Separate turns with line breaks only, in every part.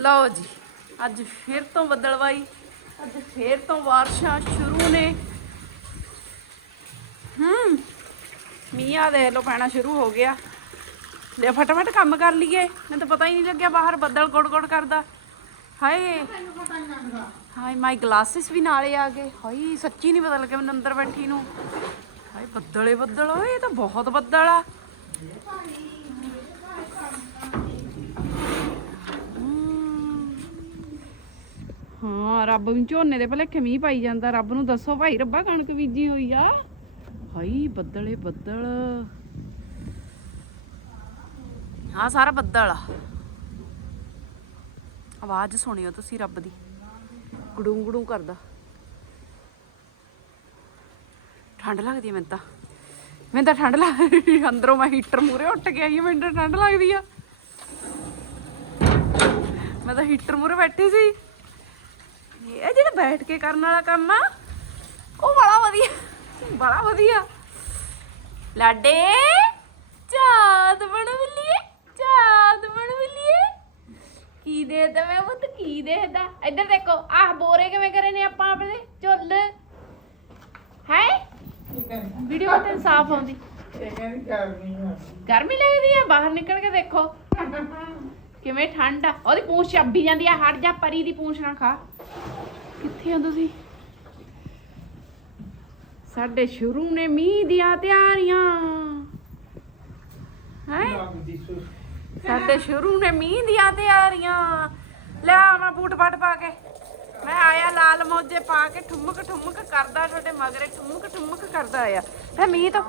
ਲਓ ਜੀ, ਅੱਜ ਫਿਰ ਤੋਂ ਬੱਦਲਵਾਈ, ਅੱਜ ਫਿਰ ਤੋਂ ਬਾਰਿਸ਼ਾਂ ਸ਼ੁਰੂ ਨੇ। ਹੂੰ, ਮੀਂਹ ਦੇਖ ਲਓ ਪੈਣਾ ਸ਼ੁਰੂ ਹੋ ਗਿਆ। ਲੈ ਫਟਾਫਟ ਕੰਮ ਕਰ ਲਈਏ, ਮੈਨੂੰ ਤਾਂ ਪਤਾ ਹੀ ਨਹੀਂ ਲੱਗਿਆ ਬਾਹਰ ਬੱਦਲ ਗੋੜ ਗੋੜ ਕਰਦਾ। ਹਾਏ ਹਾਏ ਮਾਈ ਗਲਾਸਿਸ ਵੀ ਨਾਲੇ ਆ ਗਏ। ਹਾਏ, ਸੱਚੀ ਨਹੀਂ ਪਤਾ ਲੱਗਿਆ ਮੈਨੂੰ ਅੰਦਰ ਬੈਠੀ ਨੂੰ। ਹਾਏ, ਬੱਦਲੇ ਬੱਦਲ, ਓਏ, ਇਹ ਤਾਂ ਬਹੁਤ ਬੱਦਲ ਆ। ਹਾਂ, ਰੱਬ ਵੀ ਝੋਨੇ ਦੇ ਭਲੇਖੇ ਮੀਂਹ ਪਾਈ ਜਾਂਦਾ, ਰੱਬ ਨੂੰ ਦੱਸੋ ਭਾਈ, ਰੱਬਾ ਕਣਕ ਬੀਜੀ ਹੋਈ ਆ। ਹਾਈ, ਬੱਦਲੇ ਬੱਦਲ। ਆ ਸਾਰਾ ਬੱਦਲ ਆ। ਆਵਾਜ਼ ਸੁਣਿਓ ਤੁਸੀਂ ਰੱਬ ਦੀ। ਗੜੂ ਗੜੂ ਕਰਦਾ। ਠੰਡ ਲੱਗਦੀ ਹੈ ਮੈਨੂੰ ਤਾਂ। ਮੈਨੂੰ ਤਾਂ ਠੰਡ ਲੱਗ ਅੰਦਰੋਂ ਮੈਂ ਹੀਟਰ ਮੂਰੇ ਉੱਠ ਕੇ ਆਈ ਮੈਨੂੰ ਤਾਂ ਠੰਡ ਲੱਗਦੀ ਆ। ਮੈਂ ਤਾਂ ਹੀਟਰ ਮੂਰੇ ਬੈਠੀ ਸੀ। ਇਹ ਜਿਹੜਾ ਬੈਠ ਕੇ ਕਰਨ ਵਾਲਾ ਕੰਮ ਆ, ਉਹ ਬੜਾ ਵਧੀਆ ਬੜਾ ਵਧੀਆ। ਲਾਡੇ, ਚਾਦ ਬਣ ਬਿੱਲੀਏ, ਚਾਦ ਬਣ ਬਿੱਲੀਏ। ਕੀ ਦੇ ਦਵੇਂ ਪੁੱਤ, ਕੀ ਦੇਖਦਾ? ਇੱਧਰ ਦੇਖੋ, ਆਹ ਬੋਰੇ ਕਿਵੇਂ ਕਰੇ ਨੇ ਆਪਾਂ ਆਪਣੇ? ਝੁੱਲ। ਹੈ? ਵੀਡੀਓ ਤੇ ਸਾਫ਼ ਆਉਂਦੀ। ਗਰਮੀ ਲੱਗਦੀ ਆ, ਬਾਹਰ ਨਿਕਲ ਕੇ ਦੇਖੋ। ਕਿਵੇਂ ਠੰਡ ਆ। ਉਹਦੀ ਪੂੰਛ ਚੱਬੀ ਜਾਂਦੀ ਆ, ਹਟ ਜਾ, ਪਰੀ ਦੀ ਪੂੰਛ ਨਾ ਖਾ। ਕਿੱਥੇ ਆ ਤੁਸੀਂ? ਸਾਡੇ ਸ਼ੁਰੂ ਨੇ ਮੀਂਹ ਦੀਆਂ ਤਿਆਰੀਆਂ। ਹੈ? ਸਾਡੇ ਸ਼ੁਰੂ ਨੇ ਮੀਂਹ ਦੀਆਂ ਤਿਆਰੀਆਂ। ਲੈ ਆਵਾਂ ਬੂਟ ਬਾਟ ਪਾ ਕੇ। ਮੈਂ ਆਇਆ ਲਾਲ ਮੋਜੇ ਪਾ ਕੇ, ਠੁਮਕ ਠੁਮਕ ਕਰਦਾ ਤੁਹਾਡੇ ਮਗਰੇ, ਠੁਮਕ ਠੁਮਕ ਕਰਦਾ ਆਇਆ। ਇਹ ਮੀਂਹ ਤਾਂ?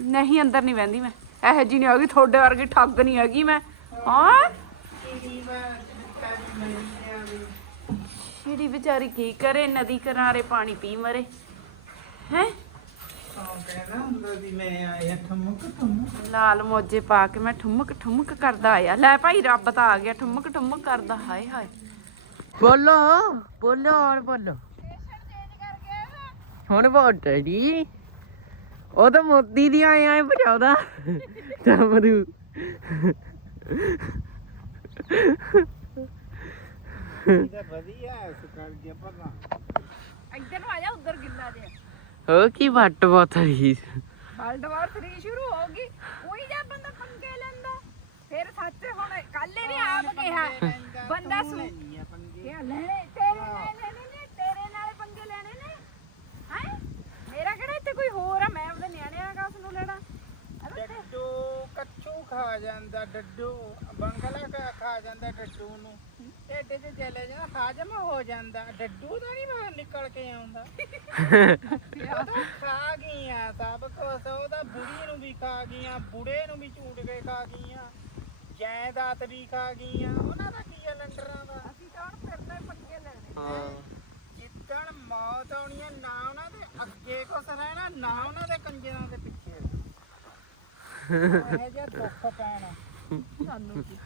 ਨਹੀਂ, ਅੰਦਰ ਨਹੀਂ ਬਹਿੰਦੀ ਮੈਂ। ਇਹੋ ਜੀ ਨਹੀਂ ਹੈਗੀ, ਤੁਹਾਡੇ ਵਰਗੀ ਠੱਗ ਨਹੀਂ ਹੈਗੀ ਮੈਂ। ਹਾਂ? ਜਿਹੜੀ ਵਿਚਾਰੀ ਕੀ ਕਰੇ? ਨਦੀ ਕਿਨਾਰੇ ਪਾਣੀ ਪੀ ਮਰੇ। ਹੈ? ਲਾਲ ਮੋਜੇ ਪਾ ਕੇ ਮੈਂ ਠੁਮਕ ਠੁਮਕ ਕਰਦਾ ਆਇਆ। ਲੈ ਭਾਈ, ਰੱਬ ਤਾਂ ਆ ਗਿਆ। ਠੁਮਕ ਠੁਮਕ ਕਰਦਾ। ਹਾਏ ਹਾਏ।
ਬੋਲੋ ਬੋਲੋ ਹੁਣ ਬੋਲੋ। ਹੁਣ ਬੋਲ ਡੈਡੀ। ਉਹ ਤਾਂ ਮੋਦੀ ਦੀ ਆਏ ਆਏ ਬਚਾਉਂਦਾ ਤਮਰੂ
ਇੱਧਰ ਨੂੰ ਆ ਜਾ ਉੱਧਰ ਗਿੱਲਾ ਜੇ
ਹੋ ਕੀ ਵੱਟ ਬੋਤਲੀ
ਵਰਲਡ ਵਾਰ 3 ਸ਼ੁਰੂ ਹੋ ਗਈ। ਉਹੀ ਜਾ ਬੰਦਾ ਪੰਗੇ ਲੈਂਦਾ। ਫਿਰ ਸੱਚ ਹੁਣ ਕੱਲ ਇਹਨੇ ਆਪ ਕਿਹਾ ਬੰਦਾ ਸੁਣ ਕਿਹਾ ਲੈਣੇ ਤੇਰੇ ਨਾਲ ਲੈਣੇ ਨੇ ਤੇਰੇ ਨਾਲ ਪੰਗੇ ਲੈਣੇ ਨੇ। ਹੈ? ਮੇਰਾ ਕਿਹੜਾ ਇੱਥੇ ਕੋਈ ਹੋਰ ਆ? ਮੈਂ ਆਪਣੇ ਨਿਆਣਿਆਂ ਦਾ ਉਸ ਨੂੰ ਲੈਣਾ।
ਡੱਡੂ। ਕੱਚੂ ਖਾ ਜਾਂਦਾ ਡੱਡੂ ਬੰਗਲਾ ਖਾ ਖਾ ਜਾਂਦਾ ਡੱਡੂ ਨੂੰ। ਢਿੱਡ 'ਚ ਚਲੇ ਜਾਂਦਾ ਹਾਜਮ ਹੋ ਜਾਂਦਾ। ਡੱਡੂ ਤਾਂ ਨਹੀਂ ਬਾਹਰ ਨਿਕਲ ਕੇ ਆਉਂਦਾ। ਉਹ ਤਾਂ ਖਾ ਗਈਆਂ ਸਭ ਕੁਛ। ਉਹਦਾ ਬੁੜੀ ਨੂੰ ਵੀ ਖਾ ਗਈਆਂ ਬੁੜੇ ਨੂੰ ਵੀ ਝੂਟ ਕੇ ਖਾ ਗਈਆਂ ਜਾਇਦਾਦ ਵੀ ਖਾ ਗਈਆਂ। ਉਹਨਾਂ ਦਾ ਕੀ ਆ ਲੰਡਰਾਂ ਦਾ?
ਅਸੀਂ ਤਾਂ ਹੁਣ ਫਿਰਦੇ ਪੰਗੇ ਲੈਣੇ।
ਹਾਂ।
ਜਿੱਦਣ ਮੌਤ ਆਉਣੀ ਆ ਨਾ ਉਹਨਾਂ ਦੇ ਅੱਗੇ ਕੁਛ ਰਹਿਣਾ ਨਾ ਉਹਨਾਂ ਦੇ ਕੰਜਰਾਂ ਦੇ ਪਿੱਛੇ। ਇਹ ਜਿਹਾ ਦੁੱਖ ਪੈਣਾ
ਸਾਨੂੰ ਕੀ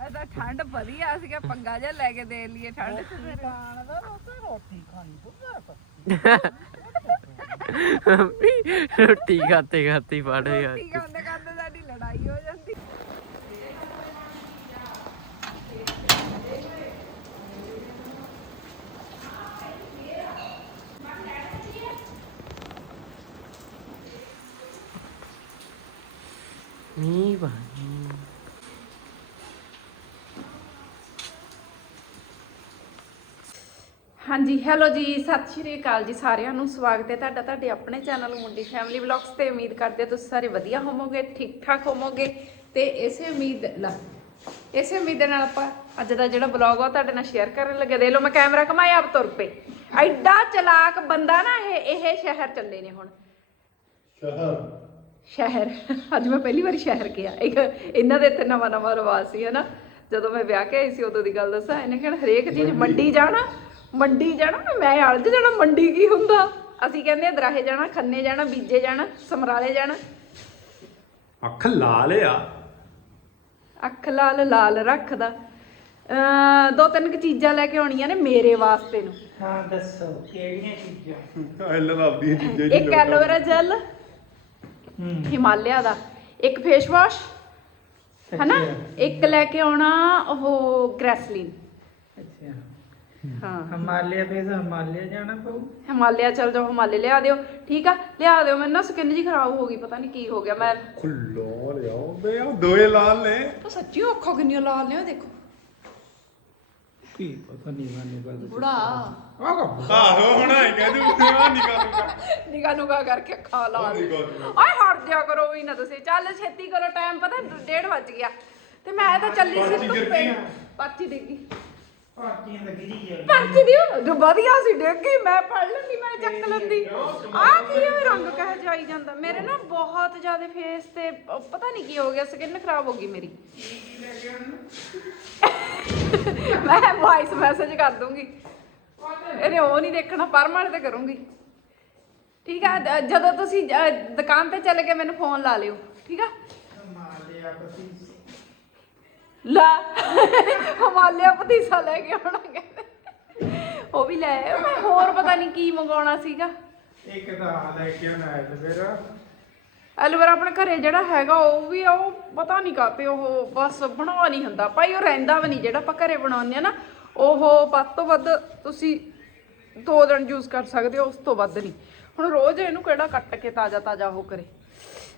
ਇਹਦਾ ਠੰਡ ਵਧੀਆ ਸੀਗਾ ਪੰਗਾ ਜਿਹਾ ਲੈ ਕੇ ਦੇ ਲਈਏ ਠੰਡ ਚ ਫਿਰ।
ਖਾਣ ਦਾ ਰੋਟੀ ਰੋਟੀ ਖਾਣੀ
ਰੋਟੀ ਖਾਤੇ ਖਾਤੇ ਪੜ ਯਾਰ
ਰੋਟੀ ਖਾਂਦੇ ਖਾਂਦੇ ਸਾਡੀ ਲੜਾਈ ਹੋ ਜਾਂਦੀ
ਮੀਂਹ ਪਾਣੀ
ਹਾਂਜੀ ਹੈਲੋ ਜੀ ਸਤਿ ਸ਼੍ਰੀ ਅਕਾਲ ਜੀ ਸਾਰਿਆਂ ਨੂੰ। ਸਵਾਗਤ ਹੈ ਤੁਹਾਡਾ ਤੁਹਾਡੇ ਆਪਣੇ ਚੈਨਲ ਮੁੰਡੀ ਫੈਮਿਲੀ ਵਲੌਗਸ ਤੇ। ਉਮੀਦ ਕਰਦੇ ਹਾਂ ਤੁਸੀਂ ਸਾਰੇ ਵਧੀਆ ਹੋਵੋਗੇ ਠੀਕ ਠਾਕ ਹੋਵੋਗੇ। ਤੇ ਇਸੇ ਉਮੀਦ ਲਾ ਇਸੇ ਉਮੀਦ ਦੇ ਨਾਲ ਆਪਾਂ ਅੱਜ ਦਾ ਜਿਹੜਾ ਵਲੌਗ ਆ ਤੁਹਾਡੇ ਨਾਲ ਸ਼ੇਅਰ ਕਰਨ ਲੱਗੇ। ਦੇ ਲਓ ਮੈਂ ਕੈਮਰਾ ਘਮਾਇਆ ਆਪ ਤੁਰ ਪਏ। ਐਡਾ ਚਲਾਕ ਬੰਦਾ ਨਾ ਇਹ ਇਹ ਸ਼ਹਿਰ ਚੱਲੇ ਨੇ ਹੁਣ। ਸ਼ਹਿਰ? ਅੱਜ ਮੈਂ ਪਹਿਲੀ ਵਾਰੀ ਸ਼ਹਿਰ ਗਿਆ। ਇੱਕ ਇਹਨਾਂ ਦੇ ਇੱਥੇ ਨਵਾਂ ਨਵਾਂ ਰਿਵਾਜ ਸੀ ਹਨਾ? ਜਦੋਂ ਮੈਂ ਵਿਆਹ ਕੇ ਆਈ ਸੀ ਉਦੋਂ ਦੀ ਗੱਲ ਦੱਸਾਂ। ਇਹਨੇ ਕਿਹਾ ਹਰੇਕ ਚੀਜ਼ ਮੰਡੀ। ਜਾਣਾ ਮੰਡੀ ਜਾਣਾ ਮੈਂ ਅਲਝ ਜਾਣਾ ਮੰਡੀ ਕੀ ਹੁੰਦਾ? ਅਸੀਂ ਕਹਿੰਦੇ ਆ ਦਰਾਹੇ ਜਾਣਾ ਖੰਨੇ ਜਾਣਾ ਬੀਜੇ ਜਾਣਾ ਸਮਰਾਲੇ ਜਾਣਾ।
ਅੱਖ ਲਾਲ ਆ।
ਅੱਖ ਲਾਲ ਲਾਲ ਰੱਖਦਾ। ਅਹ ਦੋ ਤਿੰਨ ਕੁ ਚੀਜ਼ਾਂ ਲੈ ਕੇ ਆਉਣੀਆਂ ਨੇ ਮੇਰੇ ਵਾਸਤੇ ਨੂੰ।
ਹਾਂ ਦੱਸੋ ਕਿਹੜੀਆਂ ਚੀਜ਼ਾਂ?
ਐਲ ਰੱਬਦੀਆਂ ਚੀਜ਼ਾਂ
ਇੱਕ ਐਲੋਵੇਰਾ ਜੈਲ ਹਿਮਾਲਿਆ ਦਾ। ਇੱਕ ਫੇਸ ਵਾਸ਼ ਹਨਾ। ਇੱਕ ਲੈ ਕੇ ਆਉਣਾ ਉਹ ਗ੍ਰੈਸਲਿਨ।
ਅੱਛਾ।
ਹਾਂ।
ਹਿਮਾਲਿਆ ਤੇ ਤਾਂ ਹਿਮਾਲਿਆ ਜਾਣਾ ਪਊ?
ਹਿਮਾਲਿਆ ਚਲ ਜਾਓ ਹਿਮਾਲੇ ਲਿਆ ਦਿਓ। ਠੀਕ ਆ? ਲਿਆ ਦਿਓ ਮੈਨੂੰ ਨਾ ਸਕਿਨ ਜੀ ਖਰਾਬ ਹੋ ਗਈ ਪਤਾ ਨਹੀਂ ਕੀ ਹੋ ਗਿਆ ਮੈਂ
ਖੁੱਲੋ ਲਿਆਓ ਬੇ ਆ ਦੋਏ ਲਾਲ ਨੇ।
ਉਹ ਸੱਚੀ ਅੱਖਾਂ ਕਿੰਨੀਆਂ ਲਾਲ ਨੇ ਉਹ ਦੇਖੋ।
ਕੀ ਪਤਾ ਨਹੀਂ ਮਾਨੇ ਬਾਦ
ਬੁੜਾ।
ਆਹੋ ਹੁਣ ਆਈ ਕਹਿੰਦੀ ਆ ਨਿਕਾਲੂਗਾ
ਨਿਗਾ। ਨੁਗਾ ਕਰਕੇ ਅੱਖਾਂ
ਉਹ ਨਿਗਾਹ ਨੁਗਾਹ।
ਆਏ ਹਟ ਜਾ ਕਰੋ ਵੀ ਨਾ ਤੁਸੀਂ ਚੱਲ ਛੇਤੀ ਕਰੋ ਟਾਈਮ ਪਤਾ ਡੇਢ ਵੱਜ ਗਿਆ। ਤੇ ਮੈਂ ਤਾਂ ਚੱਲੀ ਸੀ
ਪਰਚੀ ਗਿਰ
ਧੁੱਪੇ
ਗਈ।
ਪਰਚੀ ਡਿੱਗੀ
ਪਾਰਟੀਆਂ ਲੱਗੀ ਜੀ
ਪਰਚੀ ਦਿਓ ਜੋ ਵਧੀਆ ਸੀ ਡਿੱਗੀ ਮੈਂ ਪੜ ਲੈਂਦੀ ਮੈਂ ਚੱਕ ਲੈਂਦੀ। ਆ ਕੀ ਇਹ ਰੰਗ ਕਹਿ ਜਾਈ ਜਾਂਦਾ? ਮੇਰੇ ਨਾ ਬਹੁਤ ਜ਼ਿਆਦਾ ਫੇਸ ਤੇ ਪਤਾ ਨਹੀਂ ਕੀ ਹੋ ਗਿਆ ਸਕਿਨ ਖਰਾਬ ਹੋ ਗਈ ਮੇਰੀ। ਮੈਂ ਵੌਇਸ ਮੈਸੇਜ ਕਰ ਦੂੰਗੀ। ਇਹਨੇ ਉਹ ਨਹੀਂ ਦੇਖਣਾ ਪਰਮਲ ਤੇ ਕਰੂੰਗੀ। ਠੀਕ ਆ ਦ- ਜਦੋਂ ਤੁਸੀਂ ਦੁਕਾਨ ਤੇ ਚੱਲ ਕੇ ਮੈਨੂੰ ਫੋਨ ਲਾ ਲਿਓ। ਠੀਕ ਆ?
ਪਤੀ
ਲਾ ਹਿਮਾਲਿਆ ਪਤੀਸਾ ਲੈ ਕੇ ਆਉਣਾ ਕਹਿੰਦੇ। ਉਹ ਵੀ ਲੈ ਆਇਓ। ਮੈਂ ਹੋਰ ਪਤਾ ਨਹੀਂ ਕੀ ਮੰਗਾਉਣਾ ਸੀਗਾ।
ਇੱਕ ਤਾਂ ਆ ਲੈ ਕੇ ਆਣਾ ਹੈ ਫਿਰ
ਐਲੋਵੇਰਾ ਆਪਣੇ ਘਰੇ ਜਿਹੜਾ ਹੈਗਾ ਉਹ ਵੀ ਆ, ਉਹ ਪਤਾ ਨਹੀਂ ਕਾਤੇ ਉਹ ਬਸ ਬਣਾ ਨਹੀਂ ਹੁੰਦਾ। ਭਾਈ ਉਹ ਰਹਿੰਦਾ ਵੀ ਨਹੀਂ ਜਿਹੜਾ ਆਪਾਂ ਘਰੇ ਬਣਾਉਂਦੇ ਆ ਨਾ ਉਹ ਵੱਧ ਤੋਂ ਵੱਧ ਤੁਸੀਂ ਦੋ ਦਿਨ ਯੂਜ਼ ਕਰ ਸਕਦੇ ਹੋ ਉਸ ਤੋਂ ਵੱਧ ਨਹੀਂ। ਹੁਣ ਰੋਜ਼ ਇਹਨੂੰ ਕਿਹੜਾ ਕੱਟ ਕੇ ਤਾਜ਼ਾ ਤਾਜ਼ਾ ਉਹ ਕਰੇ।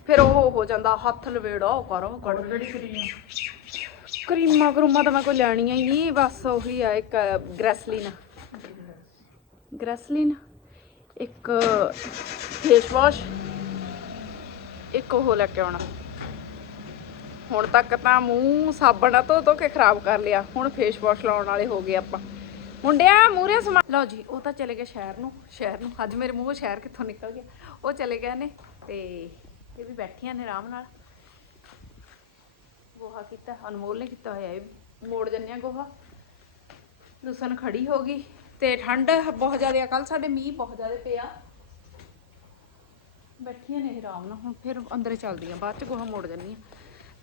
ਫਿਰ ਉਹ ਹੋ ਜਾਂਦਾ ਹੱਥ ਲਵੇੜਾ ਉਹ ਕਰੋ
ਕੜ ਕਿਹੜੀ ਕਰੀ
ਕਰੀਮਾਂ ਕਰੂਮਾ ਤਾਂ ਮੈਂ ਕੋਈ ਲੈਣੀਆਂ ਹੀ ਨਹੀਂ, ਬਸ ਉਹੀ ਆ, ਇੱਕ ਗ੍ਰੈਸਲਿਨ। ਗ੍ਰੈਸਲਿਨ, ਇੱਕ ਫੇਸ ਵਾਸ਼ ਇੱਕ ਉਹ ਲੈ ਕੇ ਆਉਣਾ। ਹੁਣ ਤੱਕ ਤਾਂ ਮੂੰਹ ਸਾਬਣ ਨਾਲ ਧੋ ਧੋ ਕੇ ਖਰਾਬ ਕਰ ਲਿਆ। ਹੁਣ ਫੇਸ ਵਾਸ਼ ਲਾਉਣ ਵਾਲੇ ਹੋ ਗਏ ਆਪਾਂ। ਮੁੰਡਿਆ ਮੂਰੇ ਸਮਾਨ ਲਓ ਜੀ, ਉਹ ਤਾਂ ਚਲੇ ਗਏ ਸ਼ਹਿਰ ਨੂੰ ਸ਼ਹਿਰ ਨੂੰ। ਅੱਜ ਮੇਰੇ ਮੂੰਹੋਂ ਸ਼ਹਿਰ ਕਿੱਥੋਂ ਨਿਕਲ ਗਿਆ? ਉਹ ਚਲੇ ਗਏ ਨੇ ਤੇ ਇਹ ਵੀ ਬੈਠੀਆਂ ਨੇ ਆਰਾਮ ਨਾਲ। ਗੋਹਾ ਕੀਤਾ, ਅਨਮੋਲ ਨੇ ਕੀਤਾ ਹੋਇਆ ਇਹ, ਮੋੜ ਜੰਨੇ ਆ ਗੋਹਾ। ਲੁਸਨ ਖੜੀ ਹੋ ਗਈ ਤੇ ਠੰਡ ਬਹੁਤ ਜ਼ਿਆਦਾ ਕੱਲ ਸਾਡੇ ਮੀਂਹ ਬਹੁਤ ਜ਼ਿਆਦਾ ਪਿਆ। ਬੈਠੀਆਂ ਨੇ ਆਰਾਮ ਨਾਲ, ਹੁਣ ਫਿਰ ਅੰਦਰੇ ਚੱਲਦੀਆਂ ਬਾਅਦ ਚ ਗੋਹਾ ਮੋੜ ਜੰਨੀ ਆ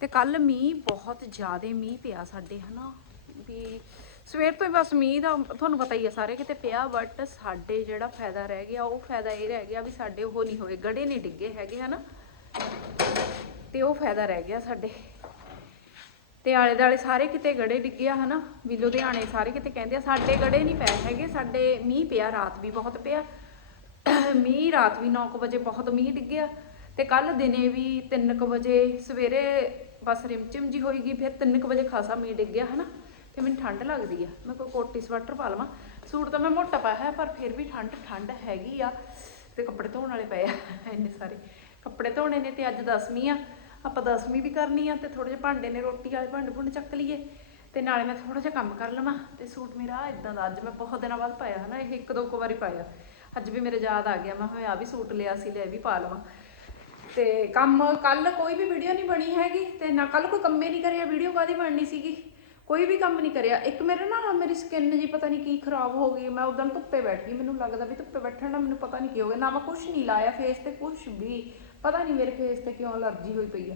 ਤੇ ਕੱਲ ਮੀਂਹ ਬਹੁਤ ਜ਼ਿਆਦਾ ਮੀਂਹ ਪਿਆ ਸਾਡੇ, ਹਨਾ? ਵੀ ਸਵੇਰ ਤੋਂ ਹੀ ਬਸ ਮੀਂਹ ਦਾ, ਤੁਹਾਨੂੰ ਪਤਾ ਹੀ ਆ ਸਾਰੇ ਕਿਤੇ ਪਿਆ ਬਟ ਸਾਡੇ ਜਿਹੜਾ ਫਾਇਦਾ ਰਹਿ ਗਿਆ, ਉਹ ਫਾਇਦਾ ਇਹ ਰਹਿ ਗਿਆ ਵੀ ਸਾਡੇ ਉਹ ਨਹੀਂ ਹੋਏ, ਗੜੇ ਨਹੀਂ ਡਿੱਗੇ ਹੈਗੇ, ਹਨਾ? ਤੇ ਉਹ ਫਾਇਦਾ ਰਹਿ ਗਿਆ ਸਾਡੇ। ਤੇ ਆਲੇ ਦਾਲੇ ਸਾਰੇ ਕਿਤੇ ਗੜੇ ਡਿੱਗਿਆ ਹਨਾ? ਵੀ ਲੁਧਿਆਣੇ ਸਾਰੇ ਕਿਤੇ ਕਹਿੰਦੇ ਆ, ਸਾਡੇ ਗੜੇ ਨਹੀਂ ਪਏ ਹੈਗੇ, ਸਾਡੇ ਮੀਂਹ ਪਿਆ, ਰਾਤ ਵੀ ਬਹੁਤ ਪਿਆ। ਮੀਂਹ ਰਾਤ ਵੀ 9:00 ਵਜੇ ਬਹੁਤ ਮੀਂਹ ਡਿੱਗਿਆ। ਤੇ ਕੱਲ ਦਿਨੇ ਵੀ 3:00 ਵਜੇ ਸਵੇਰੇ ਬਸ ਰਿਮਚਿਮ ਜੀ ਹੋਈਗੀ ਫਿਰ 3:00 ਵਜੇ ਖਾਸਾ ਮੀਂਹ ਡਿੱਗਿਆ, ਹਨਾ? ਤੇ ਮੈਨੂੰ ਠੰਡ ਲੱਗਦੀ ਆ। ਮੈਂ ਕੋਈ ਕੋਟੀ ਸਵੈਟਰ ਪਾ ਲਵਾਂ। ਸੂਟ ਤਾਂ ਮੈਂ ਮੋਟਾ ਪਾਇਆ ਹੈ ਪਰ ਫਿਰ ਵੀ ਠੰਡ ਠੰਡ ਹੈਗੀ ਆ। ਤੇ ਕੱਪੜੇ ਧੋਣ ਵਾਲੇ ਪਏ ਆ, ਇੰਨੇ ਸਾਰੇ। ਕੱਪੜੇ ਧੋਣੇ ਨੇ ਤੇ ਅੱਜ ਦਸਵੀਂ ਆ। ਆਪਾਂ ਦਸਵੀਂ ਵੀ ਕਰਨੀ ਆ ਤੇ ਥੋੜੇ ਜਿਹੇ ਭਾਂਡੇ ਨੇ ਰੋਟੀ ਵਾਲੇ ਭਾਂਡੇ ਭੁੰਡ ਚੱਕ ਲਈਏ ਤੇ ਨਾਲੇ ਮੈਂ ਥੋੜਾ ਜਿਹਾ ਕੰਮ ਕਰ ਲਵਾਂ ਤੇ ਸੂਟ ਮੇਰਾ ਇਦਾਂ ਦਾ ਅੱਜ ਮੈਂ ਬਹੁਤ ਦਿਨਾਂ ਬਾਅਦ ਪਾਇਆ ਹਨਾ, ਇਹ ਇੱਕ ਦੋ ਕੁ ਵਾਰੀ ਪਾਇਆ। ਅੱਜ ਵੀ ਮੇਰੇ ਯਾਦ ਆ ਗਿਆ, ਮੈਂ ਹੋਇਆ ਵੀ ਸੂਟ ਲਿਆ ਸੀ, ਲੈ ਵੀ ਪਾ ਲਵਾਂ। ਤੇ ਕੰਮ ਕੱਲ ਕੋਈ ਵੀ ਵੀਡੀਓ ਨਹੀਂ ਬਣੀ ਹੈਗੀ ਤੇ ਨਾ ਕੱਲ ਕੋਈ ਕੰਮੇ ਨਹੀਂ ਕਰਿਆ ਵੀਡੀਓ ਕਾਦੀ ਬਣਨੀ ਸੀਗੀ? ਕੋਈ ਵੀ ਕੰਮ ਨਹੀਂ ਕਰਿਆ। ਇੱਕ ਮੇਰੇ ਨਾ ਮੇਰੀ ਸਕਿਨ ਜੀ ਪਤਾ ਨਹੀਂ ਕੀ ਖਰਾਬ ਹੋ ਗਈ, ਮੈਂ ਉਦੋਂ ਧੁੱਪੇ ਬੈਠ ਗਈ, ਮੈਨੂੰ ਲੱਗਦਾ ਵੀ ਧੁੱਪੇ ਬੈਠਣ ਨਾਲ ਮੈਨੂੰ ਪਤਾ ਨਹੀਂ ਕੀ ਹੋ ਗਿਆ, ਨਾ ਮੈਂ ਕੁਝ ਨਹੀਂ ਲਾਇਆ ਫੇਸ ਤੇ ਕੁਝ ਵੀ। ਪਤਾ ਨਹੀਂ ਮੇਰੇ ਫੇਸ ਤੇ ਕਿਉਂ ਅਲਰਜੀ ਹੋਈ ਪਈ ਆ।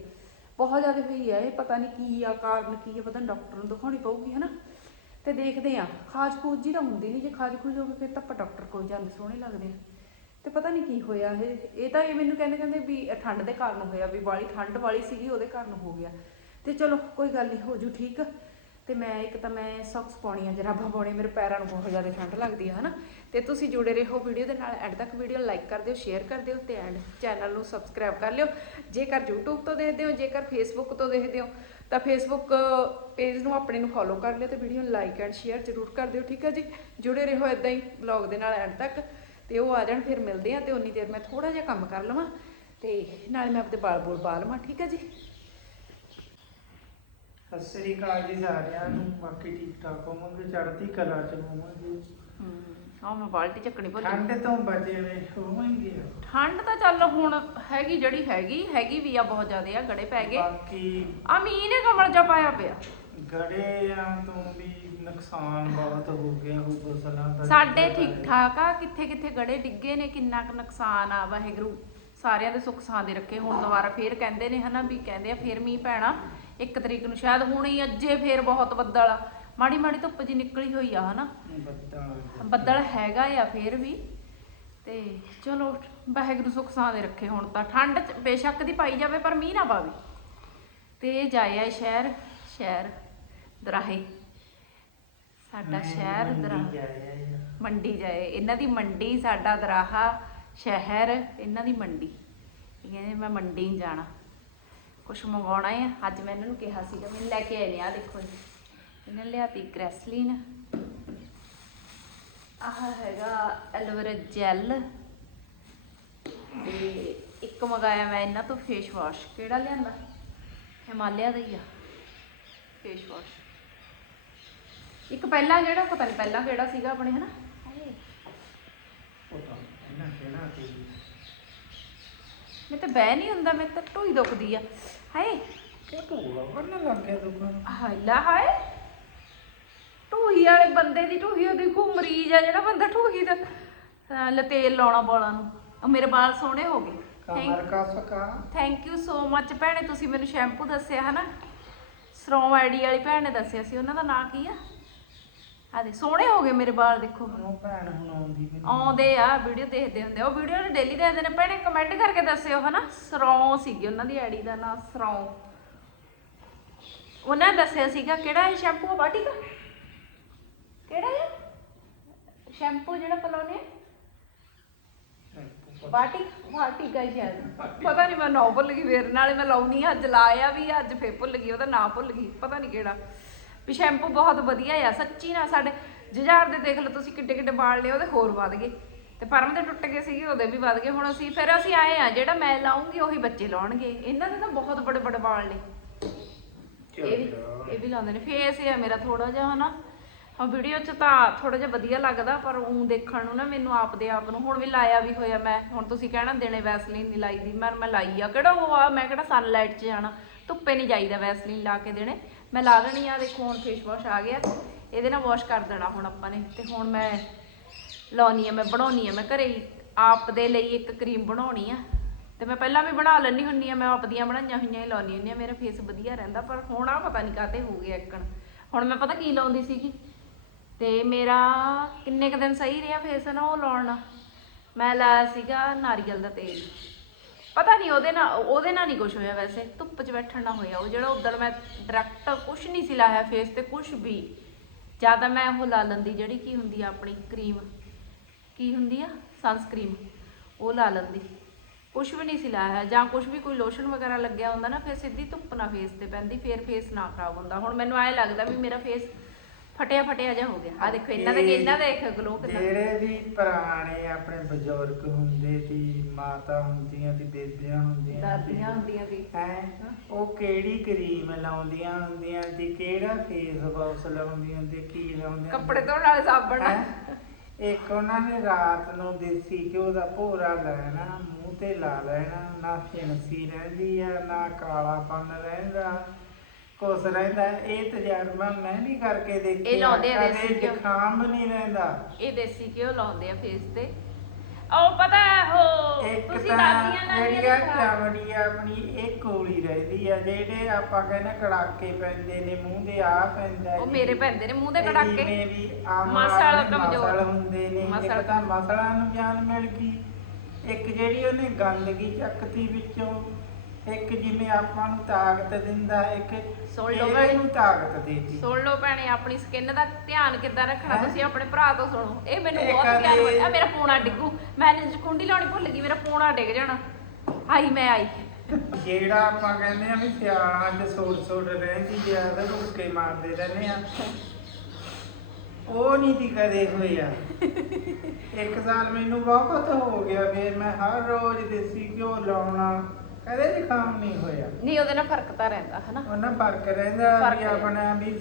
ਬਹੁਤ ਜ਼ਿਆਦਾ ਹੋਈ ਆ ਇਹ, ਪਤਾ ਨਹੀਂ ਕੀ ਆ, ਕਾਰਨ ਕੀ ਆ, ਪਤਾ ਨਹੀਂ ਡਾਕਟਰ ਨੂੰ ਦਿਖਾਉਣੀ ਪਊਗੀ, ਹਨਾ। ਤੇ ਦੇਖਦੇ ਆ, ਖਾਜ ਖੂਜ ਜੀ ਤਾਂ ਹੁੰਦੀ ਨਹੀਂ ਜੇ ਖਾਜ ਖੂਜ ਹੋਵੇ ਫਿਰ ਤਾਂ ਆਪਾਂ ਡਾਕਟਰ ਕੋਲ ਜਾਂਦੇ, ਸੋਹਣੇ ਲੱਗਦੇ ਆ। ਤੇ ਪਤਾ ਨਹੀਂ ਕੀ ਹੋਇਆ ਇਹ ਇਹ ਤਾਂ ਇਹ ਮੈਨੂੰ ਕਹਿੰਦੇ ਕਹਿੰਦੇ ਵੀ ਇਹ ਠੰਡ ਦੇ ਕਾਰਨ ਹੋਇਆ, ਵੀ ਵਾਲੀ ਠੰਡ ਵਾਲੀ ਸੀਗੀ, ਉਹਦੇ ਕਾਰਨ ਹੋ ਗਿਆ। ਤੇ ਚਲੋ, ਕੋਈ ਗੱਲ ਨਹੀਂ ਹੋ ਜੂ ਠੀਕ। ਤੇ ਮੈਂ ਇੱਕ ਤਾਂ ਮੈਂ ਸੌਕਸ ਪਾਉਣੀ ਆ ਜਰਾਬਾਂ ਪਾਉਣੀ ਮੇਰੇ ਪੈਰਾਂ ਨੂੰ ਬਹੁਤ ਜ਼ਿਆਦਾ ਠੰਡ ਲੱਗਦੀ ਆ, ਹਨਾ। ਤੇ ਤੁਸੀਂ ਜੁੜੇ ਰਹੋ ਵੀਡੀਓ ਦੇ ਨਾਲ। ਐਡ ਤੱਕ ਵੀਡੀਓ ਲਾਈਕ ਕਰ ਦਿਓ ਸ਼ੇਅਰ ਕਰ ਦਿਓ ਤੇ ਐਂਡ ਚੈਨਲ ਨੂੰ ਸਬਸਕ੍ਰਾਈਬ ਕਰ ਲਿਓ। ਜੇਕਰ YouTube ਤੋਂ ਦੇਖਦੇ ਹੋ ਜੇਕਰ Facebook ਤੋਂ ਦੇਖਦੇ ਹੋ ਤਾਂ Facebook ਪੇਜ ਨੂੰ ਆਪਣੇ ਨੂੰ ਫੋਲੋ ਕਰ ਲਿਓ ਤੇ ਵੀਡੀਓ ਨੂੰ ਲਾਈਕ ਐਂਡ ਸ਼ੇਅਰ ਜ਼ਰੂਰ ਕਰ ਦਿਓ ਠੀਕ ਹੈ ਜੀ? ਜੁੜੇ ਰਹੋ ਇਦਾਂ ਹੀ ਵਲੌਗ ਦੇ ਨਾਲ ਐਂਡ ਤੱਕ। ਤੇ ਉਹ ਆ ਜਾਣ ਫਿਰ ਮਿਲਦੇ ਆ ਤੇ ਉਨੀ ਦੇਰ ਮੈਂ ਥੋੜਾ ਜਿਹਾ ਕੰਮ ਕਰ ਲਵਾਂ ਤੇ ਨਾਲੇ ਮੈਂ ਆਪਣੇ ਬਾਲ ਬੋਲ ਪਾ ਲਵਾਂ ਠੀਕ ਹੈ ਜੀ?
ਸਤਿ ਸ੍ਰੀ ਅਕਾਲ ਜੀ ਸਾਰਿਆਂ ਨੂੰ। ਬਾਕੀ ਠੀਕ ਠਾਕ ਹੋਵਾਂਗੇ ਚੜ੍ਹਦੀ ਕਲਾ ਚ ਹੋਵਾਂਗੇ।
ਹਾਂ। ਮੈਂ ਬਾਲਟੀ ਚੱਕਣੀ ਭੁੱਲ ਗਈ।
ਠੰਡ ਤੋਂ ਬਚੇ ਵੇ ਹੋਵਾਂਗੇ
ਠੰਡ ਤਾਂ ਚੱਲ ਹੁਣ ਹੈਗੀ ਜਿਹੜੀ ਹੈਗੀ ਹੈਗੀ ਵੀ ਆ ਬਹੁਤ ਜ਼ਿਆਦਾ ਆ ਗੜੇ ਪੈ ਗਏ।
ਬਾਕੀ
ਆ ਮੀਂਹ ਨੇ ਕਮਲ ਜਾ ਪਾਇਆ ਪਿਆ।
ਗੜਿਆਂ ਤੋਂ ਵੀ ਨੁਕਸਾਨ ਬਹੁਤ ਹੋ ਗਿਆ ਉਹ ਫਸਲਾਂ ਦਾ
ਸਾਡੇ ਠੀਕ ਠਾਕ ਆ ਕਿੱਥੇ ਕਿੱਥੇ ਗੜੇ ਡਿੱਗੇ ਨੇ ਕਿੰਨਾ ਕੁ ਨੁਕਸਾਨ ਆ ਵਾਹਿਗੁਰੂ। ਸਾਰਿਆਂ ਦੇ ਸੁੱਖ ਸਾਂ ਦੇ ਰੱਖੇ ਹੁਣ ਦੁਬਾਰਾ ਫੇਰ ਕਹਿੰਦੇ ਨੇ ਹਨਾ ਵੀ ਕਹਿੰਦੇ ਆ ਫੇਰ ਮੀਂਹ ਪੈਣਾ। ਇੱਕ ਤਰੀਕ ਨੂੰ ਸ਼ਾਇਦ ਹੁਣ ਹੀ ਅੱਜੇ ਫੇਰ ਬਹੁਤ ਬੱਦਲ ਆ। ਮਾੜੀ ਮਾੜੀ ਧੁੱਪ ਜੀ ਨਿਕਲੀ ਹੋਈ ਆ ਹਨਾ?
ਬੱਦਲ
ਬੱਦਲ ਹੈਗਾ ਆ ਫੇਰ ਵੀ। ਤੇ ਚਲੋ ਵਾਹਿਗੁਰੂ ਸੁੱਖ ਸਾਂ ਦੇ ਰੱਖੇ ਹੁਣ ਤਾਂ। ਠੰਡ ਚ ਬੇਸ਼ੱਕ ਦੀ ਪਾਈ ਜਾਵੇ ਪਰ ਮੀਂਹ ਨਾ ਪਾਵੇ। ਤੇ ਜਾਇਆ ਸ਼ਹਿਰ ਸ਼ਹਿਰ ਦਰਾਹੇ। ਸਾਡਾ ਸ਼ਹਿਰ ਦਰਾਹਾ। ਮੰਡੀ ਜਾਏ। ਇਹਨਾਂ ਦੀ ਮੰਡੀ ਸਾਡਾ ਦਰਾਹਾ ਸ਼ਹਿਰ ਇਹਨਾਂ ਦੀ ਮੰਡੀ। ਕਹਿੰਦੇ ਮੈਂ ਮੰਡੀ ਜਾਣਾ। ਕੁਛ ਮੰਗਵਾਉਣਾ ਹੈ ਅੱਜ ਮੈਂ ਇਹਨਾਂ ਨੂੰ ਕਿਹਾ ਸੀਗਾ ਮੈਨੂੰ ਲੈ ਕੇ ਆਏ ਨੇ ਆ ਦੇਖੋ ਜੀ। ਇਹਨਾਂ ਲਿਆਤੀ ਗ੍ਰੈਸਲੀਨ ਆਹ ਹੈਗਾ ਐਲੋਵੇਰਾ ਜੈਲ। ਤੇ ਇੱਕ ਮੰਗਾਇਆ ਮੈਂ ਇਹਨਾਂ ਤੋਂ ਫੇਸ ਵਾਸ਼ ਕਿਹੜਾ ਲਿਆਂਦਾ? ਹਿਮਾਲਿਆ ਦਾ ਹੀ ਆ। ਫੇਸ ਵਾਸ਼ ਇੱਕ ਪਹਿਲਾਂ ਜਿਹੜਾ ਪਤਾ ਨਹੀਂ ਪਹਿਲਾਂ ਕਿਹੜਾ ਸੀਗਾ ਆਪਣੇ ਹਨਾ? ਮੈਂ ਤਾਂ ਬਹਿ ਨਹੀਂ ਹੁੰਦਾ ਮੈਂ ਤਾਂ ਢੋਈ ਦੁਖਦੀ ਆ। ਹਾਏ।
ਕਿ ਢੋਲਾ ਵੜਨ ਲੱਗ ਗਿਆ ਦੁਕਾਨ।
ਹਾਏ ਲਾ ਹਾਏ। ਢੂਹੀ ਵਾਲੇ ਬੰਦੇ ਦੀ ਢੂਹੀ ਉਹ ਦੇਖੋ ਮਰੀਜ਼ ਆ ਜਿਹੜਾ ਬੰਦਾ ਢੂਹੀ ਦਾ ਅਹ ਲਤੇਲ ਲਾਉਣਾ ਵਾਲਾਂ ਨੂੰ। ਆ ਮੇਰੇ ਵਾਲ ਸੋਹਣੇ ਹੋ ਗਏ।
ਕਮਰ ਕਾ। ਸਕਾ
ਥੈਂਕ ਯੂ ਸੋ ਮੱਚ ਭੈਣੇ ਤੁਸੀਂ ਮੈਨੂੰ ਸ਼ੈਂਪੂ ਦੱਸਿਆ ਹਨਾ? ਸਰੋਮ ਆਈਡੀ ਵਾਲੀ ਭੈਣ ਨੇ ਦੱਸਿਆ ਸੀ ਉਹਨਾਂ ਦਾ ਨਾਂ ਕੀ ਆ? ਆ ਦੇ ਸੋਹਣੇ ਹੋ ਗਏ ਮੇਰੇ ਵਾਲ ਦੇਖੋ।
ਉਹ ਭੈਣ ਹੁਣ ਆਉਂਦੀ ਵੀ ਨੀ।
ਆਉਂਦੇ ਆ ਵੀਡੀਓ ਦੇਖਦੇ ਹੁੰਦੇ ਆ। ਉਹ ਵੀਡੀਓ ਨੇ ਡੇਲੀ ਦੇਖਦੇ ਨੇ। ਭੈਣੇ ਕਮੈਂਟ ਕਰਕੇ ਦੱਸਿਓ ਹਨਾ? ਸਰੋਂ ਸੀਗੀ ਉਹਨਾਂ ਦੀ ਆਈਡੀ ਦਾ ਨਾਮ ਸਰੋਂ ਉਹਨਾਂ ਨੇ ਦੱਸਿਆ ਸੀਗਾ ਕਿਹੜਾ ਇਹ ਸ਼ੈਂਪੂ ਆ ਬਾਟਿਕਾ ਕਿਹੜਾ ਇਹ ਸ਼ੈਂਪੂ ਜਿਹੜਾ ਪਲਾਉਨੇ ਬਾਟਿਕ ਬਾਟਿਕਾ ਹੀ ਸ਼ਾਇਦ ਪਤਾ ਨਹੀਂ ਮੈਂ ਨਾਂ ਭੁੱਲ ਗਈ ਫੇਰ। ਨਾਲੇ ਮੈਂ ਲਾਉਣੀ ਆ ਅੱਜ ਲਾਇਆ ਵੀ ਅੱਜ ਫੇਰ ਭੁੱਲ ਗਈ ਉਹਦਾ ਨਾਂ ਭੁੱਲ ਗਈ ਪਤਾ ਨਹੀਂ ਕਿਹੜਾ। ਵੀ ਸ਼ੈਂਪੂ ਬਹੁਤ ਵਧੀਆ ਆ ਸੱਚੀ ਨਾ ਸਾਡੇ ਜੁਝਾਰ ਦੇ ਦੇਖ ਲਓ ਤੁਸੀਂ ਕਿੱਡੇ ਕਿੱਡੇ ਵਾਲ ਲਏ ਉਹਦੇ ਹੋਰ ਵੱਧ ਗਏ। ਤੇ ਪਰਮ ਦੇ ਟੁੱਟ ਗਏ ਸੀਗੇ ਉਹਦੇ ਵੀ ਵੱਧ ਗਏ। ਹੁਣ ਅਸੀਂ ਫਿਰ ਅਸੀਂ ਆਏ ਆ ਜਿਹੜਾ ਮੈਂ ਲਾਉਂਗੀ ਉਹੀ ਬੱਚੇ ਲਾਉਣਗੇ। ਇਹਨਾਂ ਦੇ ਤਾਂ ਬਹੁਤ ਬੜੇ ਬੜੇ ਵਾਲ ਨੇ। ਇਹ ਵੀ ਇਹ ਵੀ ਲਾਉਂਦੇ ਨੇ। ਫੇਸ ਆ ਮੇਰਾ ਥੋੜਾ ਜਿਹਾ ਹਨਾ। ਹਾਂ ਵੀਡੀਓ 'ਚ ਤਾਂ ਥੋੜਾ ਜਿਹਾ ਵਧੀਆ ਲੱਗਦਾ, ਪਰ ਉਹ ਦੇਖਣ ਨੂੰ ਨਾ ਮੈਨੂੰ ਆਪਦੇ ਆਪ ਨੂੰ ਹੁਣ ਵੀ ਲਾਇਆ ਵੀ ਹੋਇਆ ਮੈਂ। ਹੁਣ ਤੁਸੀਂ ਕਹਿਣਾ ਦਿਨੇ ਵੈਸਲੀਨ ਨਹੀਂ ਲਾਈ ਦੀ। ਮੈਂ ਮੈਂ ਲਾਈ ਆ। ਕਿਹੜਾ ਉਹ ਆ? ਮੈਂ ਕਿਹੜਾ ਸਨਲਾਈਟ 'ਚ ਜਾਣਾ? ਧੁੱਪੇ ਨਹੀਂ ਜਾਈਦਾ ਵੈਸਲੀਨ ਲਾ ਕੇ ਦੇਣੇ। ਮੈਂ ਲਾ ਦੇਣੀ ਆ। ਦੇਖੋ ਹੁਣ ਫੇਸ ਵਾਸ਼ ਆ ਗਿਆ। ਇਹਦੇ ਨਾਲ ਵਾਸ਼ ਕਰ ਦੇਣਾ ਹੁਣ ਆਪਾਂ ਨੇ। ਤੇ ਹੁਣ ਮੈਂ ਲਾਉਣੀ ਆ, ਮੈਂ ਬਣਾਉਣੀ ਆ। ਮੈਂ ਘਰੇ ਹੀ ਆਪ ਦੇ ਲਈ ਇੱਕ ਕਰੀਮ ਬਣਾਉਣੀ ਆ। ਤੇ ਮੈਂ ਪਹਿਲਾਂ ਵੀ ਬਣਾ ਲੈਣੀ ਹੁੰਨੀ ਆ। ਮੈਂ ਆਪਦੀਆਂ ਬਣਾਈਆਂ ਹੋਈਆਂ ਹੀ ਲਾਉਣੀ ਹੁੰਨੀ ਆ। ਮੇਰਾ ਫੇਸ ਵਧੀਆ ਰਹਿੰਦਾ। ਪਰ ਹੁਣ ਆ ਪਤਾ ਨਹੀਂ ਕਾਤੇ ਹੋ ਗਿਆ ਇੱਕਣ ਹੁਣ ਮੈਂ ਪਤਾ ਕੀ ਲਾਉਂਦੀ ਸੀਗੀ? ਤੇ ਮੇਰਾ ਕਿੰਨੇ ਕ ਦਿਨ ਸਹੀ ਰਿਹਾ ਫੇਸ ਨਾ ਉਹ ਲਾਉਣ? ਨਾਲ ਮੈਂ ਲਾਇਆ ਸੀਗਾ ਨਾਰੀਅਲ ਦਾ ਤੇਲ। ਪਤਾ ਨਹੀਂ ਉਹਦੇ ਨਾਲ ਉਹਦੇ ਨਾਲ ਨਹੀਂ ਕੁਝ ਹੋਇਆ ਵੈਸੇ। ਧੁੱਪ 'ਚ ਬੈਠਣ ਨਾਲ ਹੋਇਆ। ਉਹ ਜਿਹੜਾ ਉਦੋਂ ਮੈਂ ਡਾਇਰੈਕਟ ਕੁਝ ਨਹੀਂ ਸੀ ਲਾਇਆ ਫੇਸ ਤੇ ਕੁਝ ਵੀ। ਜ਼ਿਆਦਾ ਮੈਂ ਉਹ ਲਾ ਲੈਂਦੀ ਜਿਹੜੀ ਕੀ ਹੁੰਦੀ ਆ ਆਪਣੀ ਕਰੀਮ ਕੀ ਹੁੰਦੀ ਆ? ਸਨਸਕ੍ਰੀਮ ਉਹ ਲਾ ਲੈਂਦੀ। ਕੁਝ ਵੀ ਨਹੀਂ ਸੀ ਲਾਇਆ। ਜਾਂ ਕੁਝ ਵੀ ਕੋਈ ਲੋਸ਼ਨ ਵਗੈਰਾ ਲੱਗਿਆ ਹੁੰਦਾ ਨਾ, ਫਿਰ ਸਿੱਧੀ ਧੁੱਪ ਨਾ ਫੇਸ ਤੇ ਪੈਂਦੀ, ਫਿਰ ਫੇਸ ਨਾ ਖਰਾਬ ਹੁੰਦਾ। ਹੁਣ ਮੈਨੂੰ ਐ ਲੱਗਦਾ ਵੀ ਮੇਰਾ ਫੇਸ ਫਟਿਆ ਫਟਿਆ ਜਿਹਾ ਹੋ ਗਿਆ। ਆ ਦੇਖੋ ਇਹਨਾਂ ਦਾ ਇਹਨਾਂ ਦਾ ਇੱਕ ਗਲੋ ਕਿੰਨਾ
ਜਿਹੜੇ ਵੀ ਪੁਰਾਣੇ ਆਪਣੇ ਬਜ਼ੁਰਗ ਹੁੰਦੇ ਸੀ ਮਾਤਾ ਹੁੰਦੀਆਂ ਸੀ ਬੇਬੀਆਂ ਹੁੰਦੀਆਂ
ਦਾਦੀਆਂ ਹੁੰਦੀਆਂ ਸੀ।
ਹੈ ਉਹ ਕਿਹੜੀ ਕਰੀਮ ਲਾਉਂਦੀਆਂ ਹੁੰਦੀਆਂ ਸੀ ਕਿਹੜਾ ਫੇਸ ਵਾਸ਼ ਲਾਉਂਦੀਆਂ ਹੁੰਦੀ ਕੀ ਲਾਉਂਦੀਆਂ
ਕੱਪੜੇ ਧੋਣ ਵਾਲੇ ਸਾਬਣ।
ਹੈਂ? ਇੱਕ ਉਹਨਾਂ ਨੇ ਰਾਤ ਨੂੰ ਦੇਸੀ ਘਿਓ ਦਾ ਭੋਰਾ ਲੈਣਾ ਮੂੰਹ ਤੇ ਲਾ ਲੈਣਾ ਨਾ ਫਿਣਸੀ ਰਹਿੰਦੀ ਆ ਨਾ ਕਾਲਾਪਨ ਰਹਿੰਦਾ। ਕੁਛ ਰਹਿੰਦਾ ਇਹ ਤਜਰਬਾ ਮੈਂ ਵੀ ਕਰਕੇ ਦੇਖਿਆ
ਇਹ ਲਾਉਂਦੇ ਆ ਦੇਸੀ ਘਿਓ।
ਜ਼ੁਕਾਮ ਨਹੀਂ ਰਹਿੰਦਾ
ਇਹ ਦੇਸੀ ਘਿਓ ਲਾਉਂਦੇ ਆ ਫੇਸ ਤੇ ਉਹ ਪਤਾ ਹੈ ਉਹ
ਇੱਕ
ਤੁਸੀਂ
ਤਾਂ
ਦਾਦੀਆਂ ਨਾਲ
ਜਿਹੜੀ ਆ ਆਪਣੀ ਇਹ ਕੋਲੀ ਰਹਿੰਦੀ ਆ ਜਿਹੜੇ ਆਪਾਂ ਕਹਿੰਦੇ ਕੜਾਕੇ ਪੈਂਦੇ ਨੇ ਮੂੰਹ ਦੇ ਆ ਪੈਂਦਾ
ਉਹ
ਜੀ।
ਮੇਰੇ ਪੈਂਦੇ ਨੇ ਮੂੰਹ ਦੇ
ਤੇ
ਕੜਾਕੇ
ਜਿਵੇਂ ਵੀ ਆਮ
ਮਸਲ
ਆਦਮੀ
ਕਮਜ਼ੋਰ।
ਮਸਲ ਹੁੰਦੇ ਨੇ
ਮਸਲ।
ਇੱਕ ਤਾਂ ਮਸਲਾਂ ਨੂੰ ਜਾਨ ਮਿਲ ਗਈ ਇੱਕ ਜਿਹੜੀ ਉਹਨੇ ਗੰਦਗੀ ਚੱਕਤੀ ਵਿੱਚੋਂ ਇੱਕ ਜਿਵੇਂ ਆਪਾਂ ਨੂੰ ਤਾਕਤ ਦਿੰਦਾ ਇੱਕ
ਸੁਣ ਲਓ ਭੈਣੇ।
ਨੂੰ ਤਾਕਤ ਦੇਤੀ
ਸੁਣ ਲਓ ਭੈਣੇ ਆਪਣੀ ਸਕਿਨ ਦਾ ਧਿਆਨ ਕਿੱਦਾਂ ਰੱਖਣਾ
ਹੈਂ?
ਤੁਸੀਂ ਆਪਣੇ ਭਰਾ ਤੋਂ ਸੁਣੋ। ਇਹ ਮੈਨੂੰ
ਇਹ
ਬਹੁਤ ਧਿਆਨ
ਕਦੇ-
ਹੋਇਆ ਮੇਰਾ ਪੂਣਾ ਡਿੱਗੂ। ਮੈਂ ਨੇ ਕੁੰਡੀ ਲਾਉਣੀ ਭੁੱਲ ਗਈ ਮੇਰਾ ਪੂਣਾ ਡਿੱਗ ਜਾਣਾ। ਆਈ ਮੈਂ ਆਈ।
ਜਿਹੜਾ ਆਪਾਂ ਕਹਿੰਦੇ ਆ ਵੀ ਸਿਆਲਾਂ 'ਚ ਸੋੜ ਸੋੜ ਰਹਿੰਦੀ ਜ਼ਿਆਦਾ ਰੁੱਕੇ ਮਾਰਦੇ ਰਹਿੰਦੇ ਆ। ਉਹ ਨਹੀਂ ਦੀ ਕਦੇ ਹੋਇਆ। ਇੱਕ ਸਾਲ ਮੈਨੂੰ ਬਹੁਤ ਹੋ ਗਿਆ ਫਿਰ ਮੈਂ ਹਰ ਰੋਜ਼ ਦੇਸੀ ਘਿਓ ਲਾਉਣਾ। ਕਦੇ ਵੀ ਕੰਮ ਨਹੀਂ ਹੋਇਆ
ਨਹੀਂ ਉਹਦੇ ਨਾਲ ਫ਼ਰਕ ਤਾਂ ਰਹਿੰਦਾ ਹਨਾ
ਉਹਨਾਂ ਫ਼ਰਕ ਰਹਿੰਦਾ
ਫ਼ਰਕ
ਵੀ। ਆਪਣਾ ਵੀ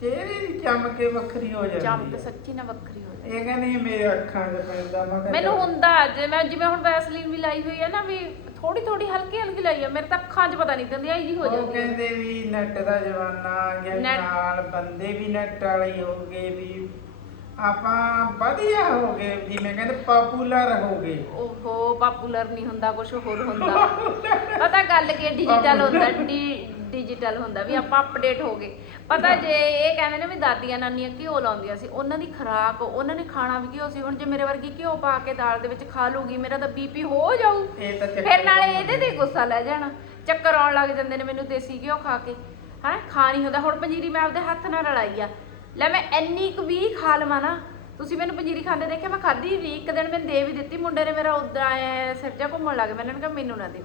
ਚਿਹਰੇ ਦੀ ਚਮਕੇ ਵੱਖਰੀ ਹੋ ਜਾਂਦੀ
ਚਮਕ
ਹੈ।
ਸੱਚੀ ਨਾ ਵੱਖਰੀ ਹੋ ਜਾਂਦੀ
ਇਹ ਕਹਿੰਦੇ ਮੇਰੇ ਅੱਖਾਂ 'ਚ ਪੈਂਦਾ ਮੈਂ ਕਿਹਾ
ਮੈਨੂੰ। ਹੁੰਦਾ ਜੇ ਮੈਂ ਜਿਵੇਂ ਹੁਣ ਵੈਸਲੀਨ ਵੀ ਲਾਈ ਹੋਈ ਹੈ ਨਾ ਵੀ ਥੋੜੀ ਥੋੜੀ ਹਲਕੀ ਹਲਕੀ ਲਾਈ ਹੈ ਮੇਰੇ ਤਾਂ ਅੱਖਾਂ 'ਚ ਪਤਾ ਨਹੀਂ ਦਿੰਦੀ ਆਈ ਜੀ ਹੋ
ਉਹ
ਜਾਂਦੀ ਹੈ।
ਕਹਿੰਦੇ ਵੀ ਨੈਟ ਦਾ ਜ਼ਮਾਨਾ ਜਾਂ
ਨੈੱਟ-
ਨਾਲ ਬੰਦੇ ਵੀ ਨੈਟ ਵਾਲੇ ਹੀ ਹੋ ਗਏ ਵੀ ਆਪਾਂ ਵਧੀਆ ਹੋ ਗਏ ਜਿਵੇਂ ਕਹਿੰਦੇ ਪਪੂਲਰ ਹੋ ਗਏ।
ਓਹੋ ਪਪੂਲਰ ਨਹੀਂ ਹੁੰਦਾ ਕੁਝ ਹੋਰ ਹੁੰਦਾ। ਪਤਾ ਗੱਲ ਕੀ ਡਿਜੀਟਲ ਹੁੰਦਾ ਡਿਜੀਟਲ ਹੁੰਦਾ ਵੀ ਆਪਾਂ ਅਪਡੇਟ ਹੋ ਗਏ। ਪਤਾ ਜੇ ਇਹ ਕਹਿੰਦੇ ਨੇ ਵੀ ਦਾਦੀਆਂ ਨਾਨੀਆਂ ਘਿਓ ਲਾਉਂਦੀਆਂ ਸੀ ਉਹਨਾਂ ਦੀ ਖੁਰਾਕ ਉਹਨਾਂ ਨੇ ਖਾਣਾ ਵੀ ਘਿਓ ਸੀ ਹੁਣ ਜੇ ਮੇਰੇ ਵਰਗੀ ਘਿਓ ਪਾ ਕੇ ਦਾਲ ਦੇ ਵਿੱਚ ਖਾ ਲੂਗੀ ਮੇਰਾ ਤਾਂ ਬੀਪੀ ਹੋ ਜਾਊ। ਫਿਰ ਨਾਲੇ ਇਹਦੇ ਤੇ ਗੁੱਸਾ ਲੈ ਜਾਣਾ। ਚੱਕਰ ਆਉਣ ਲੱਗ ਜਾਂਦੇ ਨੇ ਮੈਨੂੰ ਦੇਸੀ ਘਿਓ ਖਾ ਕੇ। ਹਨਾ ਖਾ ਨਹੀਂ ਹੁੰਦਾ। ਹੁਣ ਪੰਜੀਰੀ ਮੈਂ ਆਪਦੇ ਹੱਥ ਨਾਲ ਰਲਾਈ ਆ। ਲੈ ਮੈਂ ਇੰਨੀ ਕੁ ਵੀ ਖਾ ਲਵਾਂ ਨਾ। ਤੁਸੀਂ ਮੈਨੂੰ ਪੰਜੀਰੀ ਖਾਂਦੇ ਦੇਖਿਆ, ਮੈਂ ਖਾਧੀ ਵੀ ਇੱਕ ਦਿਨ ਮੈਨੂੰ ਦੇ ਵੀ ਦਿੱਤੀ, ਮੁੰਡੇ ਨੇ ਮੇਰਾ ਉਦਾਂ ਆਇਆ ਸਿਰਜਾ ਘੁੰਮਣ ਲੱਗ ਪਿਆ। ਇਹਨਾਂ ਨੇ ਕਿਹਾ, ਮੈਨੂੰ ਨਾ ਦਿਓ,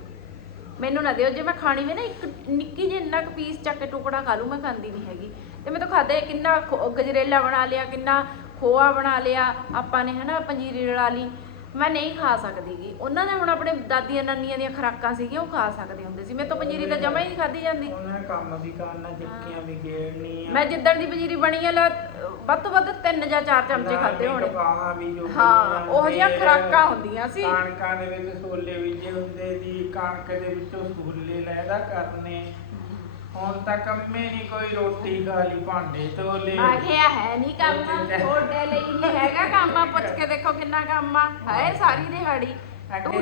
ਮੈਨੂੰ ਨਾ ਦਿਓ। ਜੇ ਮੈਂ ਖਾਣੀ ਵੀ ਨਾ, ਇੱਕ ਨਿੱਕੀ ਜਿਹੀ ਇੰਨਾ ਕੁ ਪੀਸ ਚੱਕ ਕੇ ਟੁਕੜਾ ਖਾ ਲੂ ਮੈਂ ਖਾਂਦੀ ਨਹੀਂ ਹੈਗੀ। ਤੇ ਮੈਂ ਤਾਂ ਖਾਦੇ ਕਿੰਨਾ ਖੋ- ਗਜਰੇਲਾ ਬਣਾ ਲਿਆ, ਕਿੰਨਾ ਖੋਆ ਬਣਾ ਲਿਆ। ਆਪਾਂ ਨੇ ਹਨਾ, ਪੰਜੀਰੀ ਰਲਾ ਲਈ। ਮੈਂ ਨਹੀਂ ਖਾ ਸਕਦੀ ਗੀ ਉਹਨਾਂ ਨੇ ਹੁਣ ਆਪਣੇ ਦਾਦੀਆਂ ਨਾਨੀਆਂ ਦੀਆਂ ਖੁਰਾਕਾਂ ਸੀਗੀਆਂ ਉਹ ਖਾ ਸਕਦੇ ਹੁੰਦੇ ਸੀ। ਮੇਰੇ ਤੋਂ ਪੰਜੀਰੀ ਤਾਂ ਜਮਾ ਹੀ ਨਹੀਂ ਖਾਧੀ ਜਾਂਦੀ।
ਉਹਨਾਂ ਨੇ ਕੰਮ ਵੀ ਕਰਨਾ ਜੱਕੀਆਂ ਵੀ ਗੇੜਨੀ
ਮੈਂ ਜਿੱਦਣ ਦੀ ਪੰਜੀਰੀ ਬਣੀ ਆ ਲੈ ਵੱਧ ਤੋਂ ਵੱਧ ਤਿੰਨ ਜਾਂ ਚਾਰ ਚਮਚੇ ਖਾਦੇ ਹੋਣੇ।
ਬਾਹਾਂ ਵੀ ਜੋ
ਹਾਂ ਉਹ ਜਿਹੀਆਂ ਖੁਰਾਕਾਂ ਹੁੰਦੀਆਂ ਸੀ।
ਕਣਕਾਂ ਦੇ ਵਿੱਚ ਛੋਲੇ ਬੀਜੇ ਹੁੰਦੇ ਸੀ ਕਣਕ ਦੇ ਵਿੱਚੋਂ ਛੋਲੇ ਲੈਦਾ ਕਰਨੇ। ਹੁਣ ਤਾਂ ਕੰਮੇ ਨਹੀਂ ਕੋਈ ਰੋਟੀ ਖਾ ਲਈ ਭਾਂਡੇ ਧੋਲੇ।
ਮੈਂ ਕਿਹਾ ਹੈ ਨਹੀਂ ਕੰਮ। ਤੁਹਾਡੇ ਲਈ ਨਹੀਂ ਹੈਗਾ ਕੰਮ। ਆ ਪੁੱਛ ਕੇ ਦੇਖੋ ਕਿੰਨਾ ਕੰਮ ਆ। ਹੈ ਸਾਰੀ ਦਿਹਾੜੀ।